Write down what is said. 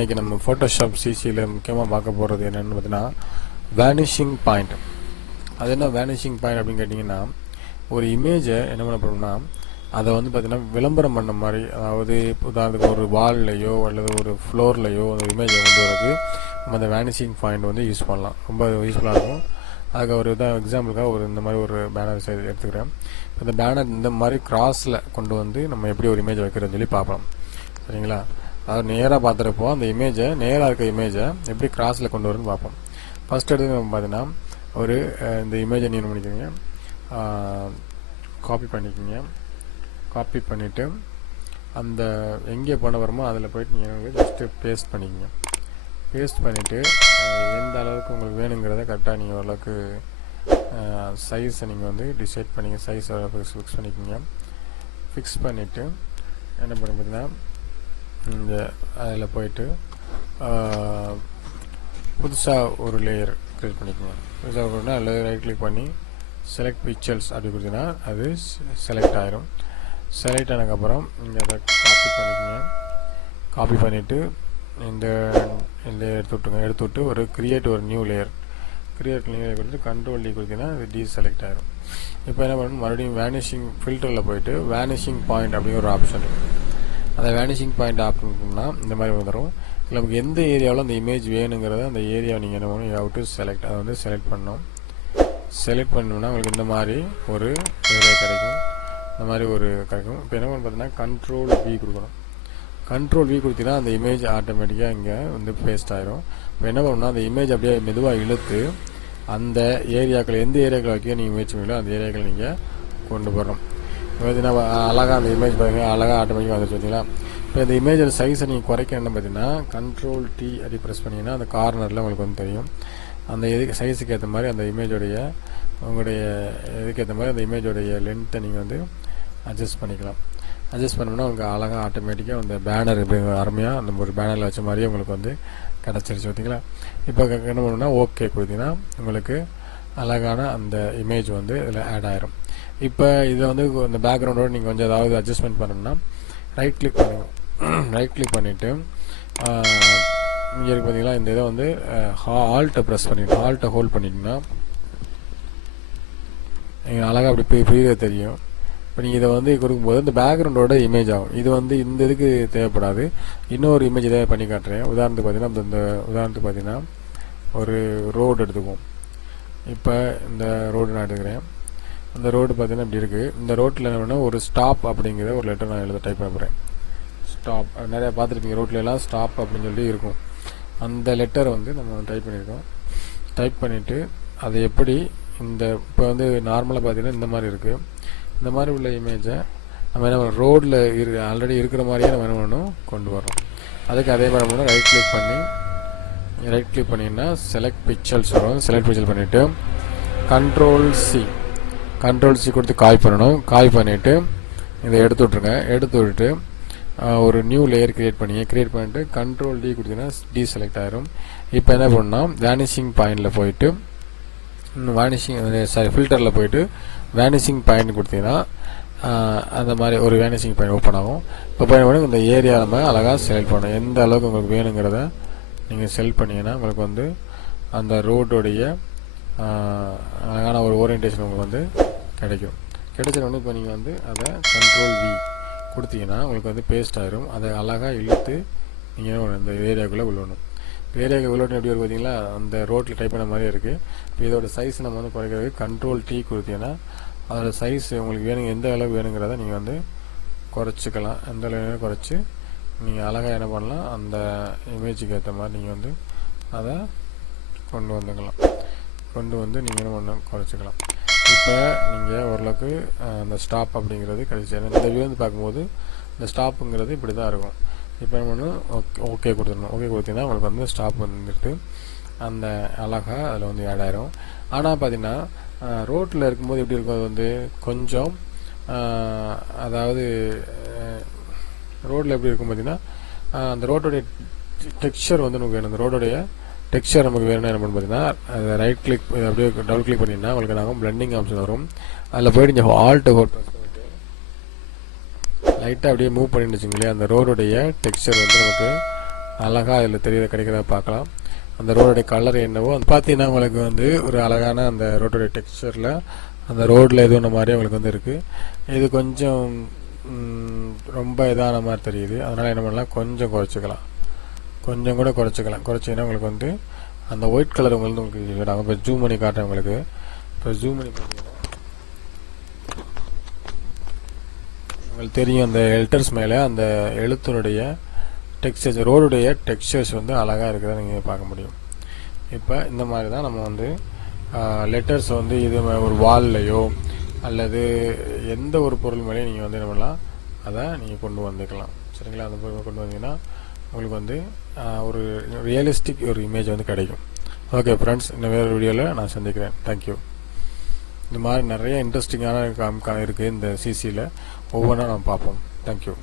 இன்றைக்கி நம்ம ஃபோட்டோஷாப் சிசியில் முக்கியமாக பார்க்க போகிறது என்னென்னு பார்த்தீங்கன்னா வேனிஷிங் பாயிண்ட். அது என்ன வேனிஷிங் பாயிண்ட் அப்படின்னு கேட்டிங்கன்னா, ஒரு இமேஜை என்ன பண்ண போகிறோம்னா அதை வந்து பார்த்திங்கன்னா விளம்பரம் பண்ண மாதிரி, அதாவது உதாரணத்துக்கு ஒரு வால்லையோ அல்லது ஒரு ஃப்ளோர்லையோ அந்த இமேஜை கொண்டு வரது நம்ம அந்த வேனிஷிங் பாயிண்ட் வந்து யூஸ் பண்ணலாம். ரொம்ப யூஸ்ஃபுல்லாக இருக்கும். அதுக்கு ஒரு இதாக எக்ஸாம்பிளுக்காக இந்த மாதிரி ஒரு பேனர் எடுத்துக்கிறேன். இந்த பேனர் இந்த மாதிரி கிராஸில் கொண்டு வந்து நம்ம எப்படி ஒரு இமேஜ் வைக்கிறதுன்னு சொல்லி பார்க்கலாம். சரிங்களா? அதாவது நேராக பார்த்துருப்போ அந்த இமேஜை, நேராக இருக்க இமேஜை எப்படி கிராஸில் கொண்டு வரும்னு பார்ப்போம். ஃபஸ்ட் எடுத்து நம்ம பார்த்தீங்கன்னா ஒரு இந்த இமேஜை நீங்கள் பண்ணிக்கிறீங்க, காப்பி பண்ணிக்கிங்க. காப்பி பண்ணிவிட்டு அந்த எங்கே பண்ண வருமோ அதில் போய்ட்டு நீங்கள் ஜஸ்ட்டு பேஸ்ட் பண்ணிக்கிங்க. பேஸ்ட் பண்ணிவிட்டு எந்த அளவுக்கு உங்களுக்கு வேணுங்கிறத கரெக்டாக நீங்கள் ஓரளவுக்கு சைஸை நீங்கள் வந்து டிசைட் பண்ணிங்க. சைஸ் ஃபிக்ஸ் பண்ணிக்கிங்க. ஃபிக்ஸ் பண்ணிவிட்டு என்ன பண்ணி பார்த்தீங்கன்னா இந்த அதில் போய்ட்டு புதுசாக ஒரு லேயர் க்ரியேட் பண்ணிக்கோங்க. புதுசாக கொடுத்தா அதில் ரைட் கிளிக் பண்ணி செலக்ட் பிக்சர்ஸ் அப்படி கொடுத்தீங்கன்னா அது செலக்ட் ஆயிரும். செலக்ட் ஆனதுக்கப்புறம் நீங்கள் அதை காப்பி பண்ணிக்கோங்க. காப்பி பண்ணிவிட்டு இந்த எடுத்து விட்டுங்க. எடுத்து விட்டு ஒரு ஒரு நியூ லேயர் கொடுத்து கண்ட்ரோல் டி கொடுத்தீங்கன்னா அது டீசெலக்ட் ஆயிரும். இப்போ என்ன பண்ணணும், மறுபடியும் வேனிஷிங் ஃபில்டரில் போய்ட்டு வேனிஷிங் பாயிண்ட் அப்படிங்கிற ஒரு ஆப்ஷன் இருக்குது. அந்த வேனிஷிங் பாயிண்ட் ஆப்ஷன்னா இந்த மாதிரி வந்துடும். நமக்கு எந்த ஏரியாவில் அந்த இமேஜ் வேணுங்கிறத அந்த ஏரியாவை நீங்கள் என்ன பண்ணணும், யூ ஹேவ் டு செலக்ட். அதை வந்து செலக்ட் பண்ணணும். செலக்ட் பண்ணோம்னா உங்களுக்கு இந்த மாதிரி ஒரு ஏரியா கிடைக்கும். இந்த மாதிரி ஒரு கிடைக்கும். இப்போ என்ன பண்ணணும் பார்த்தீங்கன்னா கண்ட்ரோல் வி கொடுக்கணும். கண்ட்ரோல் வி கொடுத்தீங்கன்னா அந்த இமேஜ் ஆட்டோமேட்டிக்காக இங்கே வந்து பேஸ்ட் ஆயிரும். இப்போ என்ன பண்ணணும்னா அந்த இமேஜ் அப்படியே மெதுவாக இழுத்து அந்த ஏரியாக்கள் எந்த ஏரியாக்கள் வைக்க நீங்கள் முயற்சி பண்ணீங்களோ அந்த ஏரியாக்கள் நீங்கள் கொண்டு போகிறோம். பார்த்தீங்கன்னா அழகாக அந்த இமேஜ் பாருங்கள், அழகாக ஆட்டோமேட்டிக்காக வந்துச்சு. பார்த்தீங்களா? இப்போ இந்த இமேஜோட சைஸை நீங்கள் குறைக்க என்ன பார்த்தீங்கன்னா கண்ட்ரோல் டி அப்படி ப்ரெஸ் பண்ணிங்கன்னா அந்த கார்னரில் உங்களுக்கு வந்து தெரியும். அந்த சைஸுக்கு ஏற்ற மாதிரி அந்த இமேஜோடைய உங்களுடைய இதுக்கு மாதிரி அந்த இமேஜோடைய லென்த்தை நீங்கள் வந்து அட்ஜஸ்ட் பண்ணிக்கலாம். அட்ஜஸ்ட் பண்ணோம்னா உங்களுக்கு அழகாக ஆட்டோமேட்டிக்காக அந்த பேனர் இப்படி அருமையாக அந்த ஒரு பேனரில் வச்ச மாதிரியே உங்களுக்கு வந்து கிடச்சிருச்சு. பார்த்தீங்களா? இப்போ என்ன பண்ணணும்னா ஓகே கொடுத்தீங்கன்னா உங்களுக்கு அழகான அந்த இமேஜ் வந்து இதில் ஆட் ஆயிரும். இப்போ இதை வந்து இந்த பேக்ரவுண்டோடு நீங்கள் கொஞ்சம் ஏதாவது அட்ஜஸ்ட்மெண்ட் பண்ணணும்னா ரைட் கிளிக் பண்ணுங்கள். ரைட் கிளிக் பண்ணிவிட்டு இங்கே இருக்கு பார்த்தீங்களா, இந்த இதை வந்து ஆல்ட்டை ப்ரெஸ் பண்ணிவிட்டு ஆல்ட்டை ஹோல்ட் பண்ணிட்டீங்கன்னா நீங்கள் அழகாக அப்படி பெரிய தெரியும். இப்போ நீங்கள் இதை வந்து கொடுக்கும்போது இந்த பேக்ரவுண்டோட இமேஜ் ஆகும். இது வந்து இந்த இதுக்கு தேவைப்படாது. இன்னொரு இமேஜ் இதை பண்ணி காட்டுறேன். உதாரணத்துக்கு பார்த்தீங்கன்னா இந்த உதாரணத்துக்கு பார்த்தீங்கன்னா ஒரு ரோடு எடுத்துக்குவோம். இப்போ இந்த ரோடு நான் எடுக்கிறேன். அந்த ரோடு பார்த்தீங்கன்னா இப்படி இருக்குது. இந்த ரோட்டில் என்ன பண்ணால் ஒரு ஸ்டாப் அப்படிங்கிற ஒரு லெட்டர் நான் டைப் பண்ண போகிறேன். ஸ்டாப் நிறையா பார்த்துருப்பீங்க, ரோட்லலாம் ஸ்டாப் அப்படின்னு சொல்லி இருக்கும். அந்த லெட்டரை வந்து நம்ம டைப் பண்ணியிருக்கோம். டைப் பண்ணிவிட்டு அதை எப்படி இந்த இப்போ வந்து நார்மலாக பார்த்தீங்கன்னா இந்த மாதிரி இருக்குது. இந்த மாதிரி உள்ள இமேஜை நம்ம என்ன பண்ணணும், ரோடில் ஆல்ரெடி இருக்கிற மாதிரியே நம்ம என்ன பண்ணணும் கொண்டு வரோம். அதுக்கு அதே மாதிரி பண்ணணும், ரைட் கிளிக் பண்ணிங்கன்னா செலக்ட் பிக்சர்ஸ் வரும். செலக்ட் பிக்சர் பண்ணிவிட்டு கண்ட்ரோல் சி கொடுத்து காய் பண்ணணும். காய் பண்ணிவிட்டு இதை எடுத்து விட்ருங்க. எடுத்து விட்டுட்டு ஒரு நியூ லேயர் க்ரியேட் பண்ணிவிட்டு கண்ட்ரோல் டி கொடுத்தீங்கன்னா டீசெலக்ட் ஆயிரும். இப்போ என்ன பண்ணால் வேனிஷிங் பாயிண்டில் போயிட்டு ஃபில்டரில் போயிட்டு வேனிஷிங் பாயிண்ட் கொடுத்தீங்கன்னா அந்த மாதிரி ஒரு வேனிஷிங் பாயிண்ட் ஓப்பன் ஆகும். இப்போ பண்ணி இந்த ஏரியா நம்ம அழகாக செலக்ட் பண்ணணும். எந்த அளவுக்கு உங்களுக்கு வேணுங்கிறத நீங்கள் செலக்ட் பண்ணிங்கன்னா உங்களுக்கு வந்து அந்த ரோடுடைய அழகான ஒரு ஓரியன்டேஷன் உங்களுக்கு வந்து கிடைக்கும். கிடைச்சது இப்போ நீங்கள் வந்து அதை கண்ட்ரோல் வி கொடுத்தீங்கன்னா உங்களுக்கு வந்து பேஸ்ட் ஆயிரும். அதை அழகாக இழுத்து நீங்கள் இந்த ஏரியாவுக்குள்ளே விழணும். ஏரியாவுக்கு விழணும் எப்படி இருக்கும் பார்த்தீங்களா, அந்த ரோட்டில் டைப் பண்ண மாதிரியே இருக்குது. இப்போ இதோட சைஸ் நம்ம வந்து குறைக்கிறதுக்கு கண்ட்ரோல் டி கொடுத்தீங்கன்னா அதோட சைஸ் உங்களுக்கு வேணுங்க எந்த அளவுக்கு வேணுங்கிறத நீங்கள் வந்து குறைச்சிக்கலாம். எந்த அளவு குறைச்சி நீங்கள் அழகாக என்ன பண்ணலாம், அந்த இமேஜுக்கு ஏற்ற மாதிரி நீங்கள் வந்து அதை கொண்டு வந்து நீங்கள் என்ன பண்ண குறைச்சிக்கலாம். இப்போ நீங்கள் ஓரளவுக்கு அந்த ஸ்டாப் அப்படிங்கிறது கிடைச்சி இந்த வியூ வந்து பார்க்கும்போது இந்த ஸ்டாப்புங்கிறது இப்படி தான் இருக்கும். இப்போ என்ன பண்ணணும், ஓகே கொடுத்துடணும். ஓகே கொடுத்தீங்கன்னா உங்களுக்கு வந்து ஸ்டாப் வந்துட்டு அந்த அழகாக அதில் வந்து ஆட் ஆயிரும். ஆனால் பார்த்தீங்கன்னா ரோட்டில் இருக்கும்போது எப்படி இருக்கும், அது வந்து கொஞ்சம் அதாவது ரோட்டில் எப்படி இருக்கும் பார்த்தீங்கன்னா அந்த ரோட்டோடைய டெக்ஸ்சர் வந்து நமக்கு வேணும். அந்த ரோடோடைய டெக்ஸ்சர் நமக்கு வேணும்னா என்ன பண்ணு பார்த்தீங்கன்னா அதை ரைட் கிளிக் அப்படியே டபுள் கிளிக் பண்ணிங்கன்னா உங்களுக்கு நாங்கள் பிளெண்டிங் ஆப்ஷன் வரும். அதில் போய்ட்டு இங்கே ஆல்ட்டு ஹோல்ட் லைட்டாக அப்படியே மூவ் பண்ணிட்டு வச்சுங்களேன், அந்த ரோடுடைய டெக்ஸ்சர் வந்து நமக்கு அழகாக இதில் கிடைக்கிறத பார்க்கலாம். அந்த ரோடுடைய கலர் என்னவோ அது பார்த்தீங்கன்னா உங்களுக்கு வந்து ஒரு அழகான அந்த ரோடுடைய டெக்ஸ்சரில் அந்த ரோடில் இது ஒன்று மாதிரி உங்களுக்கு வந்து இருக்குது. இது கொஞ்சம் ரொம்ப இதான மாதிரி தெரியுது. அதனால் என்ன பண்ணலாம், கொஞ்சம் குறைச்சிக்கலாம், கொஞ்சம் கூட குறைச்சிங்கன்னா உங்களுக்கு வந்து அந்த ஒயிட் கலர் உங்களுக்கு நாங்கள் இப்போ ஜூம் பண்ணி காட்டுறேன் உங்களுக்கு. இப்போ ஜூம் பண்ணி பார்த்தீங்கன்னா உங்களுக்கு தெரியும் அந்த லெட்டர்ஸ் மேலே அந்த எழுத்தினுடைய டெக்ஸ்சர்ஸ், ரோடுடைய டெக்ஸ்சர்ஸ் வந்து அழகாக இருக்கிறத நீங்கள் பார்க்க முடியும். இப்போ இந்த மாதிரி தான் நம்ம வந்து லெட்டர்ஸ் வந்து இது ஒரு வால்லையோ அல்லது எந்த ஒரு பொருள் மேலேயும் நீங்கள் வந்து என்ன பண்ணலாம், அதை நீங்கள் கொண்டு வந்துக்கலாம். சரிங்களா? அந்த பொருள் கொண்டு வந்தீங்கன்னா உங்களுக்கு வந்து ஒரு ரியலிஸ்டிக் ஒரு இமேஜ் வந்து கிடைக்கும். ஓகே ஃப்ரெண்ட்ஸ், இந்த வேறு வீடியோவில் நான் சந்திக்கிறேன். தேங்க்யூ. இந்த மாதிரி நிறைய இன்ட்ரெஸ்டிங்கான இருக்குது இந்த சிசியில். ஒவ்வொன்றா நம்ம பார்ப்போம். தேங்க்யூ.